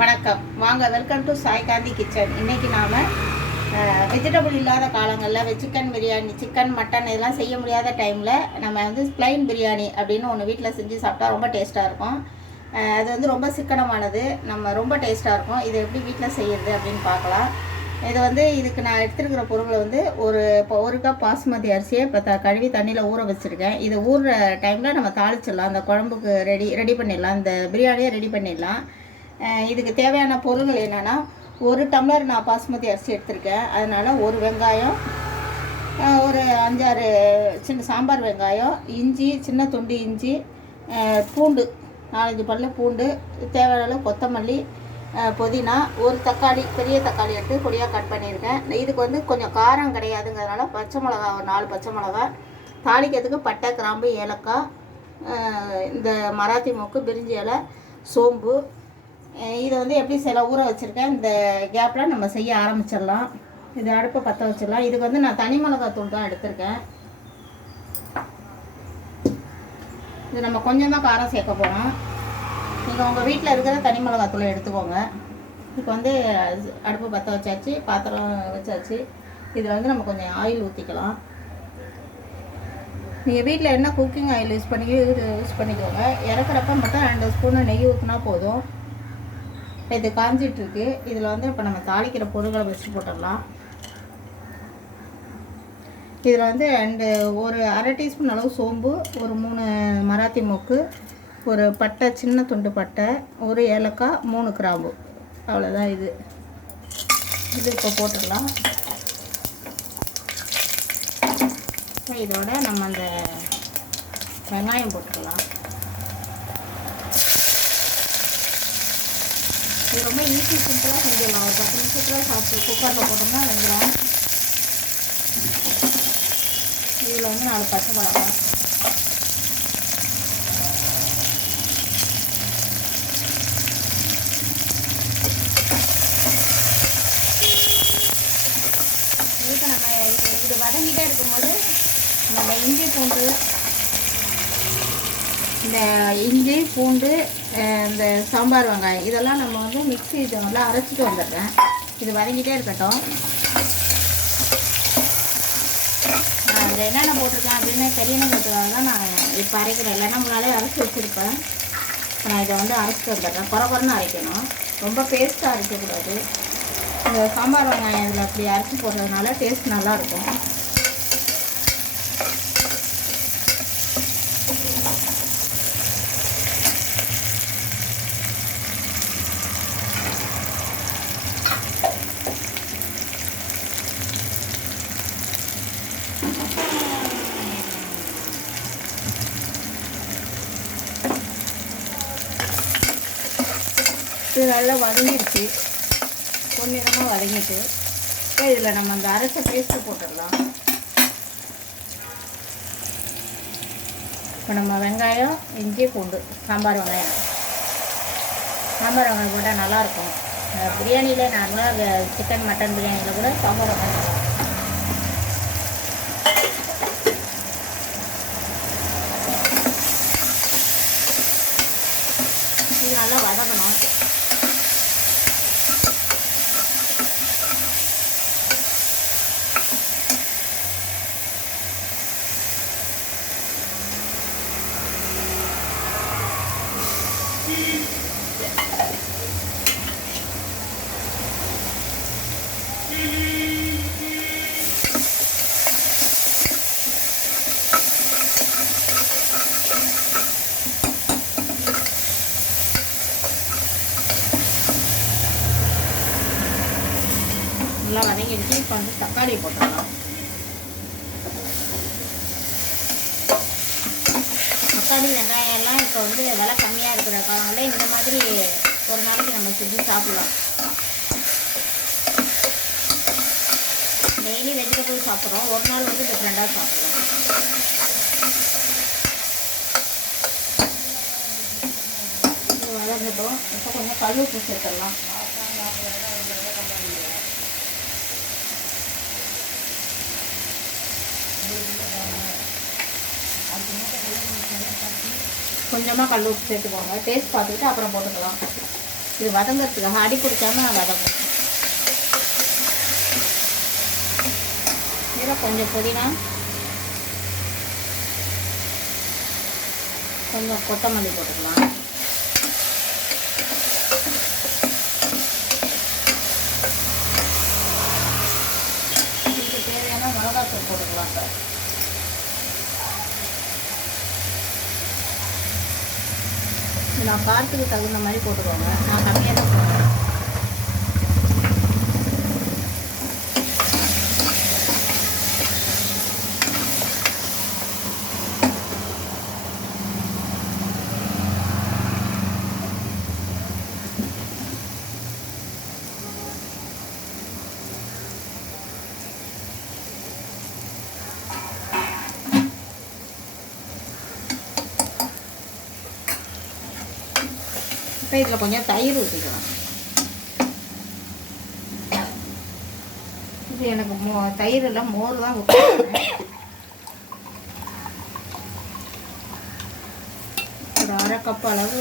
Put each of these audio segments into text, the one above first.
வணக்கம். வாங்க welcome to Sai Gandhi kitchen. இன்னைக்கு நாம் வெஜிடபிள் இல்லாத காலங்களில் சிக்கன் பிரியாணி சிக்கன் மட்டன் இதெல்லாம் செய்ய முடியாத டைமில் நம்ம வந்து ப்ளைன் பிரியாணி அப்படின்னு ஒன்று வீட்டில் செஞ்சு சாப்பிட்டா ரொம்ப டேஸ்ட்டாக இருக்கும். அது வந்து ரொம்ப சிக்கனமானது. நம்ம ரொம்ப டேஸ்ட்டாக இருக்கும். இதை எப்படி வீட்டில் செய்யறது அப்படின்னு பார்க்கலாம். இது வந்து இதுக்கு நான் எடுத்துருக்கிற பொருள் வந்து ஒரு இப்போ ஒரு கப் பாசுமதி அரிசியை இப்போ த கழுவி தண்ணியில் ஊற வச்சுருக்கேன். இது ஊறுற டைமில் நம்ம தாளிச்சிடலாம். அந்த குழம்புக்கு ரெடி ரெடி பண்ணிடலாம். இந்த பிரியாணியை ரெடி பண்ணிடலாம். இதுக்கு தேவையான பொருள்கள் என்னென்னா ஒரு டம்ளர் நான் பாஸ்மதி அரிசி எடுத்திருக்கேன். அதனால் ஒரு வெங்காயம் ஒரு அஞ்சாறு சின்ன சாம்பார் வெங்காயம் இஞ்சி சின்ன துண்டு இஞ்சி பூண்டு நாலஞ்சு பல்லு பூண்டு தேவையான அளவு கொத்தமல்லி புதினா ஒரு தக்காளி பெரிய தக்காளி எடுத்து பொடியாக கட் பண்ணியிருக்கேன். இதுக்கு வந்து கொஞ்சம் காரம் கிடையாதுங்கிறதுனால பச்சை மிளகா ஒரு நாலு பச்சை மிளகா தாளிக்கிறதுக்கு பட்டை கிராம்பு ஏலக்காய் இந்த மராத்தி மூக்கு பிரிஞ்சி இலை சோம்பு இதை வந்து எப்படி சில ஊற வச்சுருக்கேன் இந்த கேப்பில் நம்ம செய்ய ஆரம்பிச்சிடலாம். இது அடுப்பை பற்ற வச்சிடலாம். இதுக்கு வந்து நான் தனி மிளகாத்தூள் தான் எடுத்திருக்கேன். இது நம்ம கொஞ்சம் தான் காரம் சேர்க்க போகிறோம் நீங்கள் உங்கள் வீட்டில் இருக்கிற தனி மிளகாய் தூளை எடுத்துக்கோங்க. இப்போ வந்து அடுப்பு பற்ற வச்சாச்சு பாத்திரம் வச்சாச்சு. இதில் வந்து நம்ம கொஞ்சம் ஆயில் ஊற்றிக்கலாம் நீங்கள் வீட்டில் என்ன குக்கிங் ஆயில் யூஸ் பண்ணி யூஸ் பண்ணிக்கோங்க. இறக்குறப்ப மட்டும் ரெண்டு ஸ்பூனு நெய் ஊற்றினா போதும். இது காஞ்சிட்ருக்கு. இதில் வந்து இப்போ நம்ம தாளிக்கிற பொருட்களை வச்சு போட்டுடலாம். இதில் வந்து ரெண்டு ஒரு அரை டீஸ்பூன் அளவு சோம்பு ஒரு மூணு மராத்தி மூக்கு ஒரு பட்டை சின்ன துண்டு பட்டை ஒரு ஏலக்காய் மூணு கிராம்பு. அவ்வளோதான் இது. இது இப்போ போட்டுடலாம் இதோட நம்ம அந்த வெங்காயம் போட்டுக்கலாம். இது ரொம்ப ஈஸி சிம்பிளாக செஞ்சிடலாம் ஒரு பத்து நிமிஷத்தில் சாப்பிட்டு குக்கரில் போட்டோம்னா வெந்துடும் இதில் வந்து நாலு பச்சை மிளகா இதுக்கு நம்ம இது இது வதங்கிட்டே இருக்கும்போது நம்ம இஞ்சி பூண்டு இந்த இஞ்சி பூண்டு இந்த சாம்பார் வெங்காயம் இதெல்லாம் நம்ம வந்து மிக்ஸி நல்லா அரைச்சிட்டு வந்துடுறேன். இது வதங்கிட்டே இருக்கட்டும். நான் அதில் என்னென்ன போட்டிருக்கேன் அப்படின்னு தெரியணுங்கிறதுக்காக தான் நான் இப்போ அரைக்கிறேன். இல்லைன்னா முன்னாலே அரைச்சி வச்சுருப்பேன். இப்போ நான் இதை வந்து அரைச்சிட்டு வந்துடுறேன். குறை குறைன்னு அரைக்கணும். ரொம்ப பேஸ்ட்டாக அரைக்கக்கூடாது. இந்த சாம்பார் வெங்காயம் இதில் அப்படி அரைச்சி போடுறதுனால டேஸ்ட் நல்லாயிருக்கும் இது நல்லா வதங்கிடுச்சு. பொன்னிறமாக வதங்கிட்டு. இப்போ இதில் நம்ம அந்த அரைச்ச பேஸ்ட்டு போட்டுடலாம். இப்போ நம்ம வெங்காயம் இஞ்சி பூண்டு சாம்பார் வெங்காயம். சாம்பார் வெங்காயம் போட்டால் நல்லாயிருக்கும் பிரியாணியில் நார்மலாக சிக்கன் மட்டன் பிரியாணியில் கூட சாம்பார் வெங்காயம் நல்லா இருக்கும். இது நல்லா வதக்கணும் நல்லா வதங்கிடுச்சு இப்போ வந்து தக்காளி போட்டுடலாம். தக்காளி வெங்காயம் எல்லாம் இப்போ வந்து விலை கம்மியாக இருக்கிற காலங்களில் இந்த மாதிரி ஒரு நாளைக்கு நம்ம செஞ்சு சாப்பிடலாம். டெய்லி வெஜிடபிள் சாப்பிட்றோம். ஒரு நாள் வந்து டிஃப்ரெண்ட்டாக சாப்பிட்லாம். வளர்ந்துட்டோம் இப்போ கொஞ்சம் கழுவு உப்பு சேர்த்துடலாம். கொஞ்சமாக கல் உப்பு சேர்த்துக்கோங்க. டேஸ்ட் பார்த்துக்கிட்டு அப்புறம் போட்டுக்கலாம். இது வதங்கிறதுக்காக அடி பிடிக்காம வதங்கும் இதில் கொஞ்சம் புதினா கொஞ்சம் கொத்தமல்லி போட்டுக்கலாம் இதுக்கு தேவையான மிளகாத்தூள் போட்டுக்கலாம் சார் நான் காரத்துக்கு தகுந்த மாதிரி போட்டுக்கோங்க. நான் கம்மியாக தான் போடுறேன் இப்போ இதில் கொஞ்சம் தயிர் ஊற்றிக்கலாம் இது எனக்கு மோ தயிர் மோர் தான் ஊற்றுவேன் ஒரு அரை கப் அளவு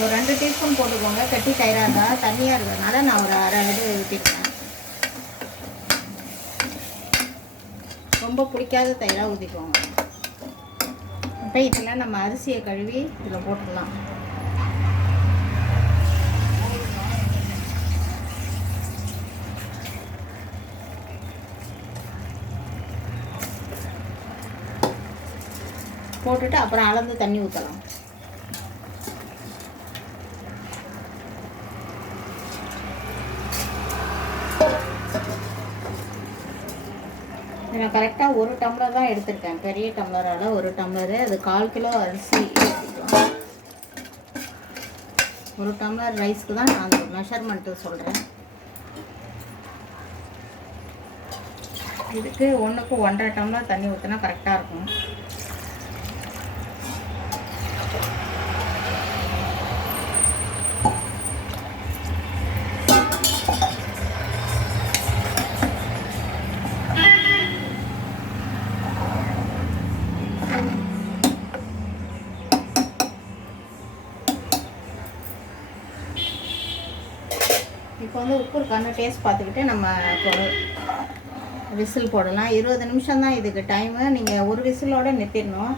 ஒரு ரெண்டு டீஸ்பூன் போட்டுக்கோங்க. கட்டி தயிராக இருந்தால் தண்ணியாக இருக்கிறதுனால நான் ஒரு அரை இது ஊற்றிருக்கேன் ரொம்ப பிடிக்காத தயிராக ஊற்றிக்கோங்க இப்போ இதில் நம்ம அரிசியை கழுவி இதில் போட்டுடலாம். போட்டுட்டு அப்புறம் அளந்து தண்ணி ஊற்றலாம் நான் கரெக்டாக ஒரு டம்ளர் தான் எடுத்திருக்கேன். பெரிய டம்ளரால் ஒரு டம்ளரு அது கால் கிலோ அரிசி எடுத்துக்கலாம். ஒரு டம்ளர் ரைஸ்க்கு தான் நான் அந்த மெஷர்மெண்ட்டு சொல்கிறேன் இதுக்கு ஒன்றுக்கு ஒன்றரை டம்ளர் தண்ணி ஊற்றினா கரெக்டாக இருக்கும். இப்போ இருக்கான்னு டேஸ்ட் பார்த்துக்கிட்டு நம்ம விசில் போடலாம். இருபது நிமிஷம் தான் இதுக்கு டைமு நீங்கள் ஒரு விசிலோடு நிறுத்திடணும்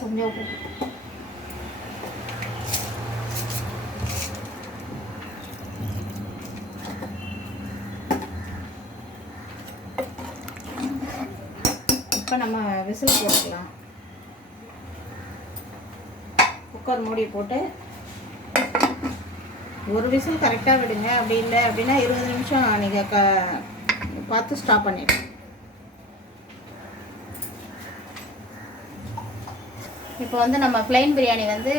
கொஞ்சம் இப்போ நம்ம விசில் போட்டுக்கலாம். குக்கர் மூடி போட்டு ஒரு விசில் கரெக்டாக விடுங்க. அப்படி இல்லை அப்படின்னா இருபது நிமிஷம் நீங்கள் க பார்த்து ஸ்டாப் பண்ணிடுங்க. இப்போ வந்து நம்ம பிளைன் பிரியாணி வந்து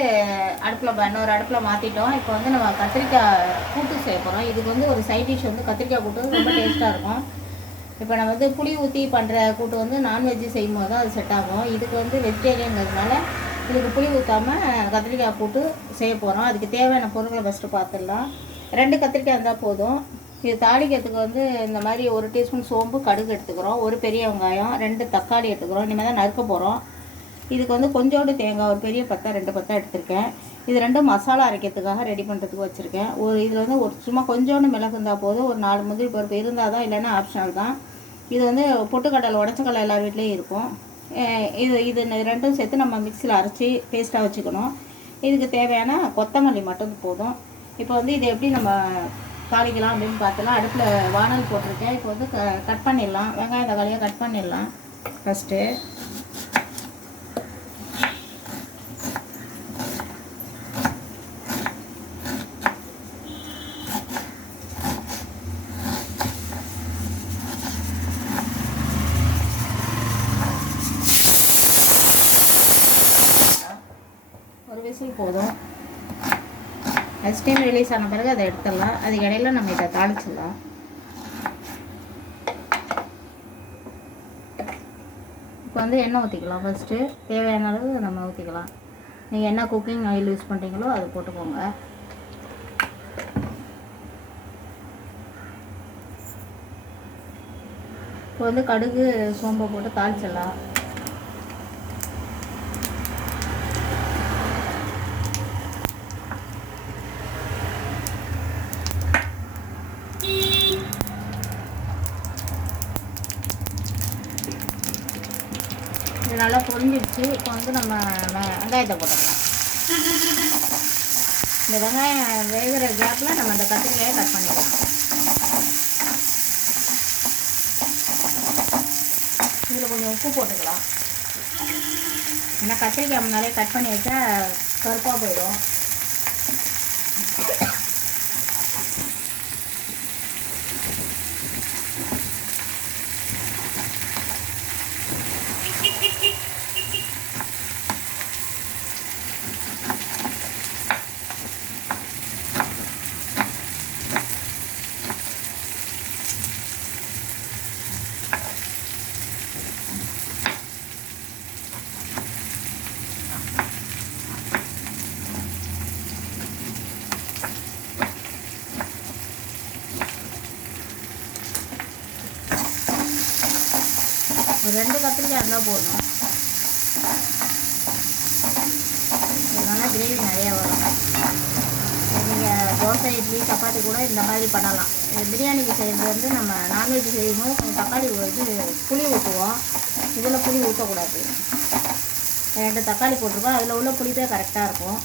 அடுப்பில் இன்னொரு அடுப்பில் மாற்றிட்டோம் இப்போ வந்து நம்ம கத்திரிக்காய் கூட்டு செய்ய போகிறோம் இதுக்கு வந்து ஒரு சைட் டிஷ் வந்து கத்திரிக்காய் கூட்டு ரொம்ப டேஸ்ட்டாக இருக்கும். இப்போ நம்ம வந்து புளி ஊற்றி பண்ணுற கூட்டு வந்து நான்வெஜ்ஜு செய்யும் போது தான் அது செட் ஆகும். இதுக்கு வந்து வெஜிடேரியங்கிறதுனால இதுக்கு புளி ஊற்றாமல் கத்திரிக்காய் போட்டு செய்ய போகிறோம் அதுக்கு தேவையான பொருட்களை ஃபஸ்ட்டு பார்த்துடலாம் ரெண்டு கத்திரிக்காய் இருந்தால் போதும். இது தாளிக்கிறதுக்கு வந்து இந்த மாதிரி ஒரு டீஸ்பூன் சோம்பு கடுகு எடுத்துக்கிறோம். ஒரு பெரிய வெங்காயம் ரெண்டு தக்காளி எடுத்துக்கிறோம். இனிமேல் தான் நறுக்க போகிறோம் இதுக்கு வந்து கொஞ்சோண்டு தேங்காய் ஒரு பெரிய பத்தா ரெண்டு பத்தா எடுத்திருக்கேன். இது ரெண்டும் மசாலா அரைக்கிறதுக்காக ரெடி பண்ணுறதுக்கு வச்சுருக்கேன். ஒரு இதில் வந்து ஒரு சும்மா கொஞ்சோண்டு மிளகு இருந்தால் போதும். ஒரு நாலு முந்திரி பருப்பு இருந்தால் தான் இல்லைன்னா ஆப்ஷனல் தான். இது வந்து பொட்டுக்கடலை உடச்சக்கடலை எல்லார் வீட்லேயும் இருக்கும். இது இது ரெண்டும் சேர்த்து நம்ம மிக்சியில் அரைச்சி பேஸ்ட்டாக வச்சுக்கணும். இதுக்கு தேவையான கொத்தமல்லி மட்டும் போதும். இப்போ வந்து இது எப்படி நம்ம தாளிக்கலாம் அப்படின்னு பார்த்தலாம் அடுப்பில் வானல் போட்டிருக்கேன். இப்போ வந்து க கட் பண்ணிடலாம். வெங்காயம் தக்காளியாக கட் பண்ணிடலாம். ஃபஸ்ட்டு ஒரு விசில் போதும் அது ஸ்டீம் ரிலீஸ் ஆன பிறகு அதை எடுத்துடலாம். அது இடையில நம்ம இதை தாளிச்சிடலாம். இப்போ வந்து எண்ணெய் ஊற்றிக்கலாம் ஃபஸ்ட்டு தேவையான அளவு நம்ம ஊற்றிக்கலாம் நீங்கள் என்ன குக்கிங் ஆயில் யூஸ் பண்ணுறீங்களோ அது போட்டுக்கோங்க. இப்போ வந்து கடுகு சோம்பை போட்டு தாளிச்சிடலாம் நல்லா பொரிஞ்சிடுச்சு இப்போ வந்து நம்ம வெங்காயத்தை போட்டுக்கலாம். இந்த வெங்காயம் வேகிற கேப்பில் நம்ம அந்த கத்திரிக்காயை கட் பண்ணிக்கலாம். இதில் கொஞ்சம் உப்பு போட்டுக்கலாம். ஏன்னா கத்திரிக்காய் முன்னாலே கட் பண்ணி வச்சா கருப்பாக போயிடும். ரெண்டு கத்திரிக்காய் இருந்தால் போதும். இதனால் கிரேவி நிறையா வரும். நீங்கள் தோசை இட்லி சப்பாத்தி கூட இந்த மாதிரி பண்ணலாம். பிரியாணிக்கு செய்கிறது வந்து நம்ம நான்வெஜ் செய்யும்போது கொஞ்சம் தக்காளி இது புளி ஊற்றுவோம் இதில் புளி ஊற்றக்கூடாது ரெண்டு தக்காளி போட்டிருக்கோம். அதில் உள்ள புளிப்பே கரெக்டாக இருக்கும்.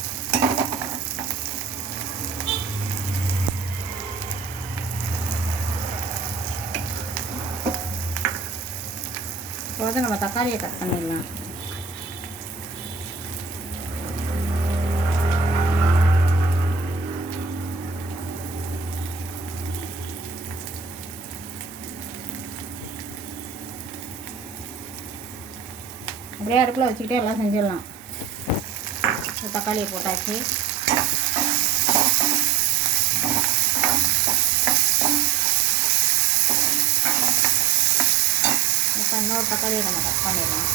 வந்து நம்ம தக்காளியை கட் பண்ணிடலாம். அப்படியே அடுப்பில் வச்சுக்கிட்டே எல்லாம் செஞ்சிடலாம். தக்காளியை போட்டாச்சு. இப்போ இன்னொரு தக்காளியை நம்ம கட் பண்ணிடலாம்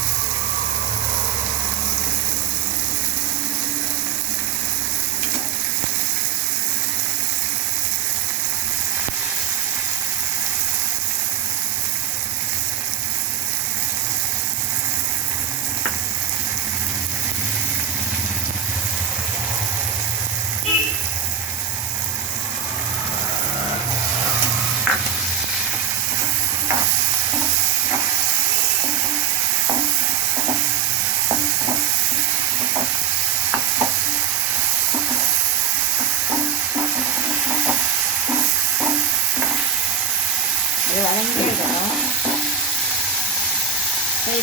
இது வதங்கிட்டே இருக்கணும்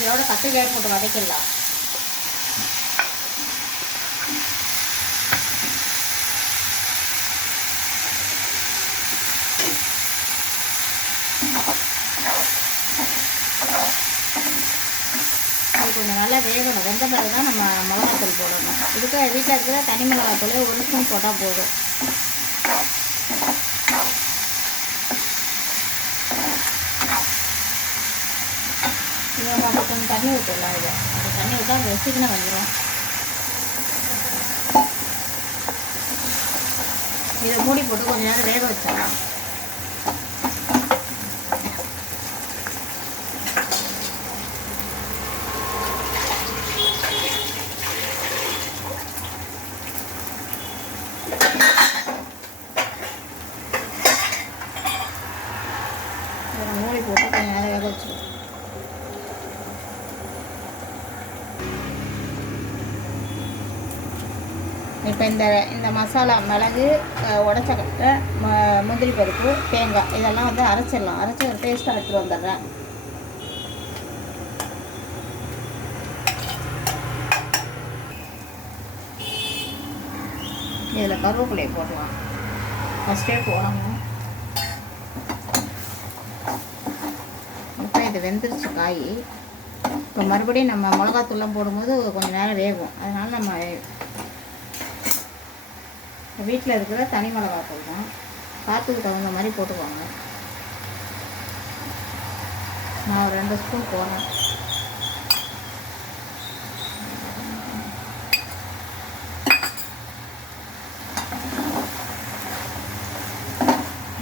இதோட பத்து கேட் போட்டு வதக்கிடலாம். இது கொஞ்சம் நல்லா வேகணும். வெந்த பிறகு தான் நம்ம மிளகாத்தூள் போடணும். இதுக்கு வீட்டில் இருக்கிற தனி மிளகாத்தூள் ஒரு ஸ்பூன் போட்டால் போதும். நம்ம அப்போ கொஞ்சம் தண்ணி ஊற்றிடலாம் இதை அந்த தண்ணி ஊற்றா அந்த சீக்கிரம் வந்துடும் இதை மூடி போட்டு கொஞ்சம் நேரம் வேக வச்சிடலாம் மூடி போட்டு கொஞ்ச நேரம் வேக வச்சிடலாம் இப்போ இந்த இந்த மசாலா மிளகு உடச்சக்கட்டை முந்திரி பருப்பு தேங்காய் இதெல்லாம் வந்து அரைச்சிடலாம். அரைச்சி ஒரு டேஸ்ட்டாக எடுத்துகிட்டு வந்துடுறேன். இதில் கருவேப்பிலையை போடலாம். ஃபஸ்ட்டே போடணும். இப்போ இது வெந்துருச்சு காய். இப்போ மறுபடியும் நம்ம மிளகாத்தூள்லாம் போடும்போது கொஞ்சம் நேரம் வேகும். அதனால் நம்ம வீட்டில் இருக்கிற தனி மிளகாத்தூள் தான். காற்றுக்கு தகுந்த மாதிரி போட்டுக்கோங்க. நான் ஒரு ரெண்டு ஸ்பூன் போடுறேன்.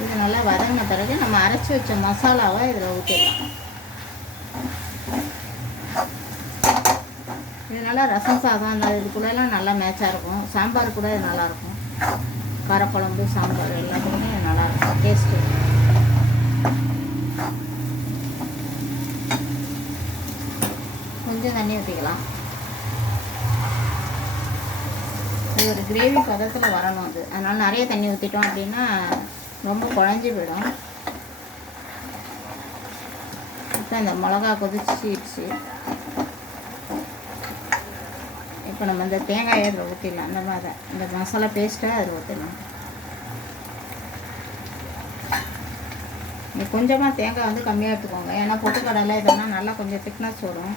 இது நல்லா வதங்கின பிறகு நம்ம அரைச்சி வச்ச மசாலாவை இதில் ஊற்றிடலாம். இது நல்லா ரசம் சாதம் அந்த இதுக்குள்ளெல்லாம் நல்லா மேட்சாக இருக்கும். சாம்பார் கூட இது நல்லாயிருக்கும் காரக்குழம்பு சாம்பார் எல்லாத்துக்குமே நல்லாயிருக்கும். டேஸ்ட்டு கொஞ்சம் கொஞ்சம் தண்ணி ஊற்றிக்கலாம் அது ஒரு கிரேவி பதத்தில் வரணும் அது. அதனால் நிறைய தண்ணி ஊற்றிட்டோம் அப்படின்னா ரொம்ப குழஞ்சி போயிடும். இப்போ இந்த மிளகா கொதிச்சிடுச்சு இப்போ நம்ம இந்த தேங்காயை அதில் ஊற்றிடலாம். அந்த மாதிரி இந்த மசாலா பேஸ்ட்டை அதில் ஊற்றிடலாம். நீ கொஞ்சமாக தேங்காய் வந்து கம்மியாக எடுத்துக்கோங்க. ஏன்னா பொட்டுக்கடலை இதெல்லாம் நல்லா கொஞ்சம் திக்னஸ் வரும்.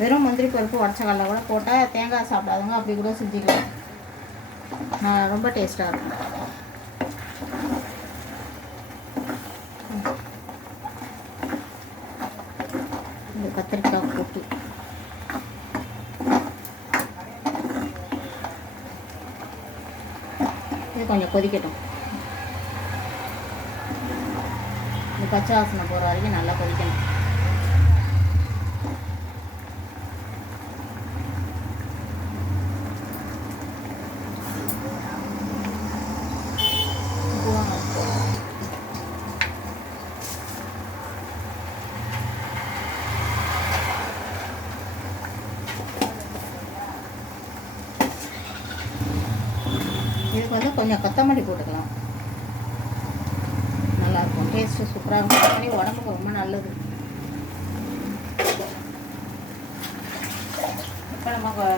வெறும் முந்திரி பருப்பு உடச்ச கடலை கூட போட்டால் தேங்காய் சாப்பிடாதவங்க அப்படி கூட செஞ்சுக்கலாம். நான் ரொம்ப டேஸ்ட்டாக இருக்கும். இந்த கத்திரிக்காய் போட்டு கொஞ்சம் கொதிக்கட்டும். இந்த பச்சை வாசனை போகிற வரைக்கும் நல்லா கொதிக்கணும் இதுக்கு வந்து கொஞ்சம் கொத்தமல்லி போட்டுக்கலாம். நல்லாயிருக்கும். டேஸ்ட்டு சூப்பராக இருக்கும். கொத்தமல்லி உடம்புக்கு ரொம்ப நல்லது. இப்போ நம்ம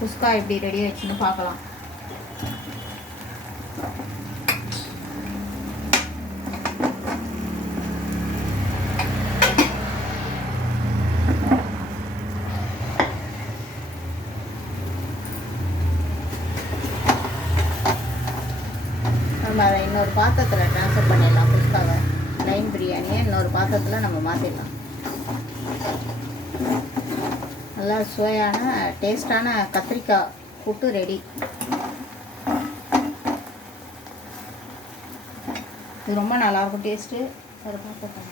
குஸ்கா எப்படி ரெடி ஆயிடுச்சுன்னு பார்க்கலாம் நம்ம அதை இன்னொரு பாத்திரத்தில் ட்ரான்ஸ்ஃபர் பண்ணிடலாம். குஸ்காவை லைன் பிரியாணியை இன்னொரு பாத்திரத்தில் நம்ம மாற்றிடலாம் நல்லா சுவையான டேஸ்டான கத்திரிக்காய் கூட்டு ரெடி இது ரொம்ப நல்லாயிருக்கும் டேஸ்ட்டு ஒரு பாத்திரத்தில்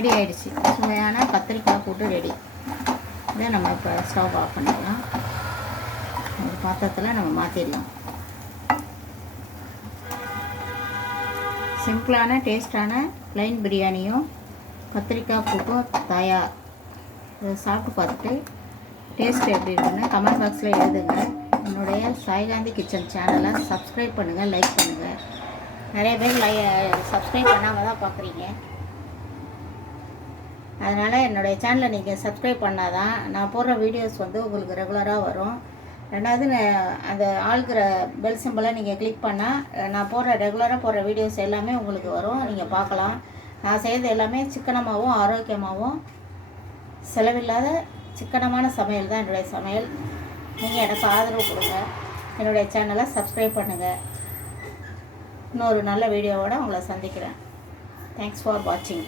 ரெடி ஆகிடுச்சு சுவையான கத்திரிக்காய் கூட்டு ரெடி இதை நம்ம இப்போ ஸ்டவ் ஆஃப் பண்ணிடலாம் ஒரு பாத்திரத்தில் நம்ம மாற்றிடலாம் சிம்பிளான டேஸ்டான ப்ளைன் பிரியாணியும் கத்திரிக்காய் கூட்டும் தயார் இதை சாப்பிட்டு பார்த்துட்டு டேஸ்ட் எப்படி இருக்குன்னு கமெண்ட் பாக்ஸில் எழுதுங்க. என்னுடைய சாய்காந்தி கிச்சன் சேனலை சப்ஸ்கிரைப் பண்ணுங்கள் லைக் பண்ணுங்கள் நிறைய பேர் லை சப்ஸ்கிரைப் பண்ணாமல் தான் பார்க்குறீங்க. அதனால் என்னுடைய சேனலை நீங்கள் சப்ஸ்கிரைப் பண்ணால் தான் நான் போடுற வீடியோஸ் வந்து உங்களுக்கு ரெகுலராக வரும். ரெண்டாவது நான் அந்த ஆளுக்கிற பெல் சிம்பிளை நீங்கள் கிளிக் பண்ணால் நான் போடுற ரெகுலராக போடுற வீடியோஸ் எல்லாமே உங்களுக்கு வரும். நீங்கள் பார்க்கலாம். நான் செய்கிறது எல்லாமே சிக்கனமாகவும் ஆரோக்கியமாகவும் செலவில்லாத சிக்கனமான சமையல் தான் என்னுடைய சமையல். நீங்கள் எனக்கு ஆதரவு கொடுங்க. என்னுடைய சேனலை சப்ஸ்கிரைப் பண்ணுங்கள் இன்னொரு நல்ல வீடியோவோடு உங்களை சந்திக்கிறேன். தேங்க்ஸ் ஃபார் வாட்சிங்